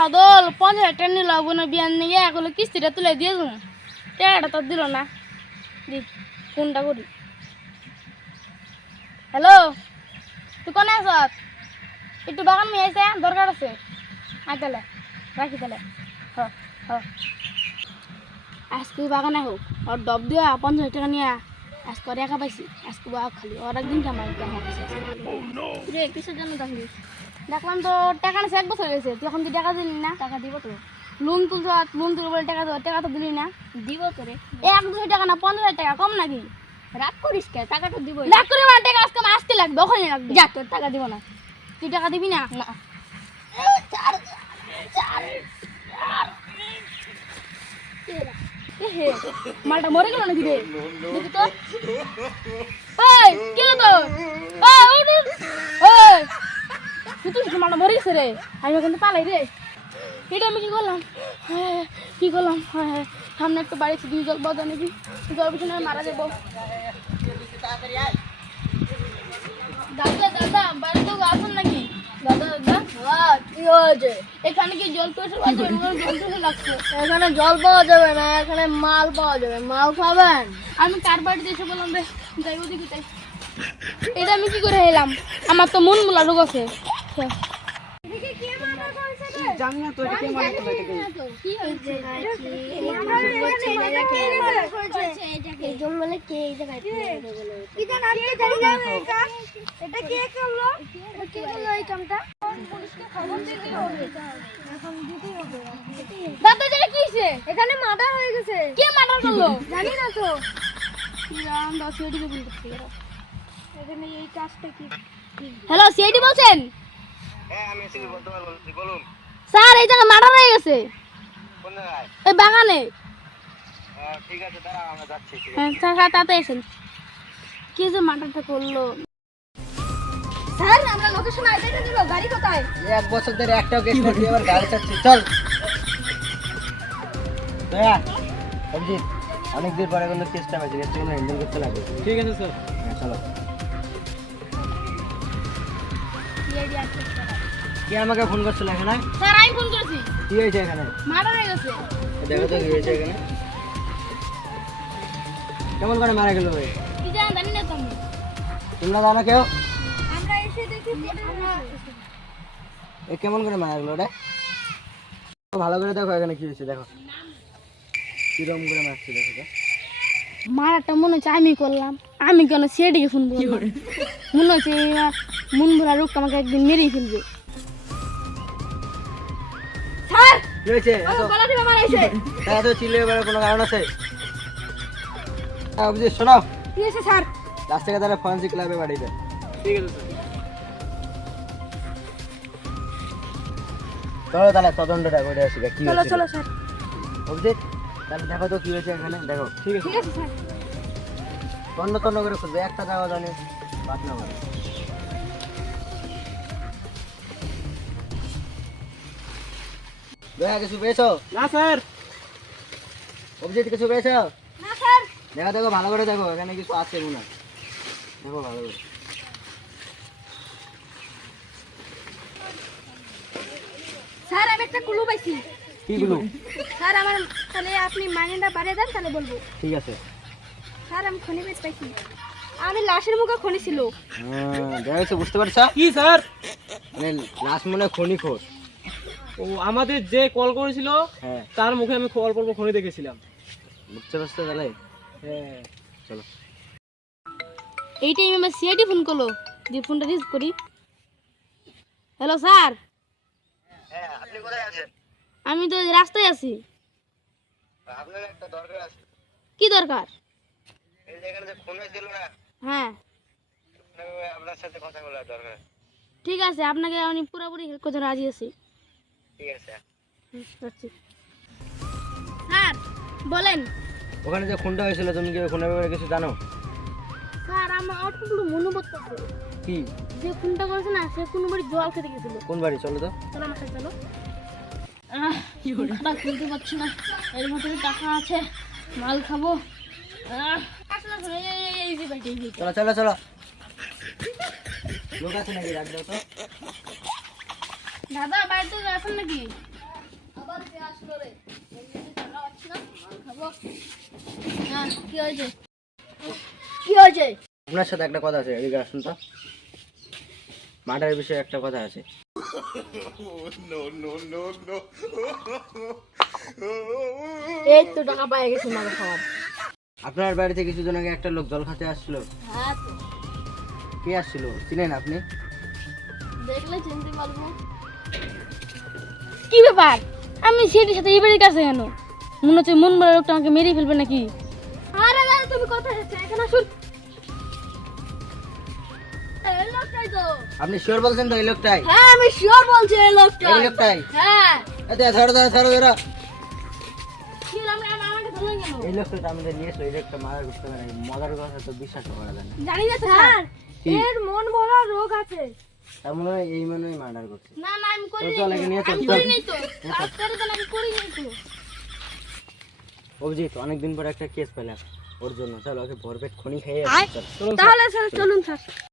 বাদল 50 টাকা নিল বোনের বিয়ান নিয়ে এগুলো কিস্তিটা তুলে দিয়ে দেবো টাকাটা তো দিল না দি ফোনটা করি হ্যালো তুই কোনে আছ একটু বাগান নিয়ে আসে দরকার আছে আয় তাহলে রাখি তাহলে আজকে বাগানে হোক আর ডব দিয়া 50 টাকা নিয়ে আজকে আর একা পাইছি আজকে বাঘ খালি আর একদিন কামাই রে কিসের জন্য তাহলে দেখলাম তো টাকা না 1 বছর হয়েছে তুই এখন তুই টাকা দিলি না টাকা দিব তো লোন তুলছ লোন তুলে বলে টাকা তো দিলি না দিব তো রে 1-2 টাকা না 50 টাকা কম নাকি রাগ করিস কে টাকাটা দিব রাগ করে না টাকা আজকে আসতে লাগবে ওখানে লাগবে যা তোর টাকা দিব না তুই টাকা দিবি না না মালটা মরে গেল নাকি রে দেখি তো এই কি হলো তো তুই মালটা মরে গেছে রে আমি ওখান থেকে পালাই রে এটা আমি কি করলাম সামনে একটু বাড়ি দিয়ে জল বাদা নাকি জল পিছনে মারা যাবো দাদা দাদা বাড়ি তো আসুন নাকি দাদা দাদা কি হয়েছে এখানে কি জল পেশে জল লাগছে এখানে জল পাওয়া যাবে না এখানে মাল পাওয়া যাবে মাল খাবেন আমি কার বাড়িতে এসে বললাম রে যাই ওদিকে যাই এটা আমি কি করে এলাম আমার তো মন মোলা রোগ আছে জানি না তো কি মানে কি হয়েছে এই জঙ্গলে কে এই জায়গায় কি জান আমি জানি না এটা কে করলো এই কামটা পুলিশকে খবর দিতে হবে এখন দিতেই হবে দাদা জানে কি হইছে এখানে মার্ডার হয়ে গেছে কে মার্ডার করলো জানি না তো রাম দাস এদিকে বলতে এখানে এই কাজটা কি হ্যালো সিআইডি বলছেন হ্যাঁ আমি এসে বলতে বলুন স্যার এই জায়গা মার্ডার হয়ে গেছে কোন জায়গায় এই বাগানে ঠিক আছে দাঁড়া আমরা যাচ্ছি হ্যাঁ স্যার তাতে এসেন কি যে মার্ডারটা করলো স্যার আমরা লোকেশন আইডেন্টি দিল গাড়ি কোথায় 1 বছর ধরে একটাও কেস করতে এবার গাড়ি চাচ্ছি চল দয়া অভিজিৎ অনেক দিন পরে কোনো কেসটা হয়েছে কেসটা কোনো হ্যান্ডেল করতে লাগবে ঠিক আছে স্যার হ্যাঁ চলো কে আমাকে ফোন করছিল এখানে স্যার আমি ফোন করেছি কি হয়েছে এখানে মার্ডার হয়ে গেছে দেখো তো কি হয়েছে এখানে কেমন করে মারা গেল ভাই কি জানি না তুমি তোমরা জানো কেউ আমরা এসে দেখি এ কেমন করে মারা গেল রে ভালো করে দেখো এখানে কি হয়েছে দেখো কিরম করে মারছে দেখো তো মারাটা মনে হচ্ছে আমি করলাম আমি কেন সেটিকে ফোন করবো মনে হচ্ছে মন ভরা রোগ আমাকে একদিন মেরেই ফেলবে স্যার কি হয়েছে গলা টিপে মারাইছে তারা তো চিল্লে এবারে কোনো কারণ আছে অভিজিৎ শোনো কি হয়েছে স্যার লাস্ট থেকে তারা ফরেন্সিক ল্যাবে পাঠিয়ে দেন ঠিক আছে স্যার চলো তাহলে তদন্তটা করে আসি কি চলো হয়েছে চলো স্যার অভিজিৎ তাহলে দেখো তো কি হয়েছে এখানে দেখো ঠিক আছে ঠিক আছে স্যার তন্ন করে খুঁজবে একটা জায়গা জানে বাদ না করে দেখা কিছু পেয়েছো না স্যার অভিজিৎ কিছু পেয়েছো না স্যার দেখো দেখো ভালো করে দেখো এখানে কিছু আছে মনে হয় দেখো ভালো করে স্যার আমি একটা ক্লু পাইছি কি গুলো স্যার আমার তাহলে আপনি মাইনেটা বাড়িয়ে দেন তাহলে বলবো ঠিক আছে স্যার আমি খনি বেচ পাইছি আমি লাশের মুখে খনি ছিল দেখা যাচ্ছে বুঝতে পারছো কি স্যার মানে লাস্ট মনে হয় খনি খোঁজ ও আমাদের যে কল করেছিল হ্যাঁ তার মুখে আমি অল্প অল্প খনি দেখেছিলাম বুঝতে পারছো তাহলে হ্যাঁ চলো এই টাইমে আমার সিআইডি ফোন করলো যে ফোনটা রিসিভ করি হ্যালো স্যার হ্যাঁ আপনি কোথায় আছেন আমি তো রাস্তায় আছি আপনার একটা দরকার আছে কি দরকার এই যে এখানে যে ফোন হয়েছিল না হ্যাঁ আপনার সাথে কথা বলার দরকার ঠিক আছে আপনাকে আমি পুরোপুরি হেল্প করতে রাজি আছি ঠিক আছে যাচ্ছি স্যার বলেন ওখানে যে ফোনটা হয়েছিল তুমি কি ফোনের ব্যাপারে কিছু জানো স্যার আমার অতটুকু মনোবোধ করছে কি যে ফোনটা করেছে না সে কোনো বাড়ি জল খেতে গেছিল কোন বাড়ি চলো তো চলো আমার সাথে চলো খাতা খুলতে পারছি না এর ভিতরে টাকা আছে মাল খাবো এই যে ভাই চলো চলো চলো লোক আছে নাকি রাখ দাও তো দাদা বাড়িতে আছেন নাকি আবার কে আসলো রে? এমনিতে টাকা পাচ্ছি না, মার খাবো। হ্যাঁ, কি হয়েছে? কি হয়েছে? আপনার সাথে একটা কথা আছে, এদিকে আসুন তো। মার্ডারের বিষয়ে একটা কথা আছে। এই তো টাকা পাই গেছি মার খাওয়ার। আপনার বাড়িতে কিছুদিন আগে একটা লোক জল খেতে আসছিল। হ্যাঁ তো, কে আসছিল, চিনেন আপনি? দেখলে চিনতে পারবো। কি ব্যাপার? আমি সেটির সাথে এই বাড়ির কাছে কেন? মনে হচ্ছে মন বড় লোকটা আমাকে মেরেই ফেলবে নাকি? আরে দাদা তুমি কোথায় যাচ্ছ? এখানে আসুন। এই লোকটাই তো। আপনি শিওর বলছেন তো এই লোকটাই? হ্যাঁ আমি শিওর বলছি এই লোকটাই। এই লোকটাই? হ্যাঁ। এতে ধরো ধরো ধরো ধরো। কি আমরা আমাকে ধরলেন কেন? এই লোকটা তো আমাদের নিয়ে এসো, এই লোকটা মারা করতে পারে না। মজার কথা তো বিশ্বাস করা যায় না। জানি না স্যার। কি? এর মন ভরা রোগ আছে। তার মনে হয় এই মনেই মার্ডার করছে। না না আমি করি চল, একে নিয়ে চল, আমি চল। করি নাই তো। আজকের দিন আমি করি নাই তো। অভিজিৎ, অনেকদিন পর একটা কেস পেলাম ওর জন্য। চলো ওকে ভরপেট খনি খেয়ে আয়। চল। চলুন তাহলে স্যার চলুন স্যার।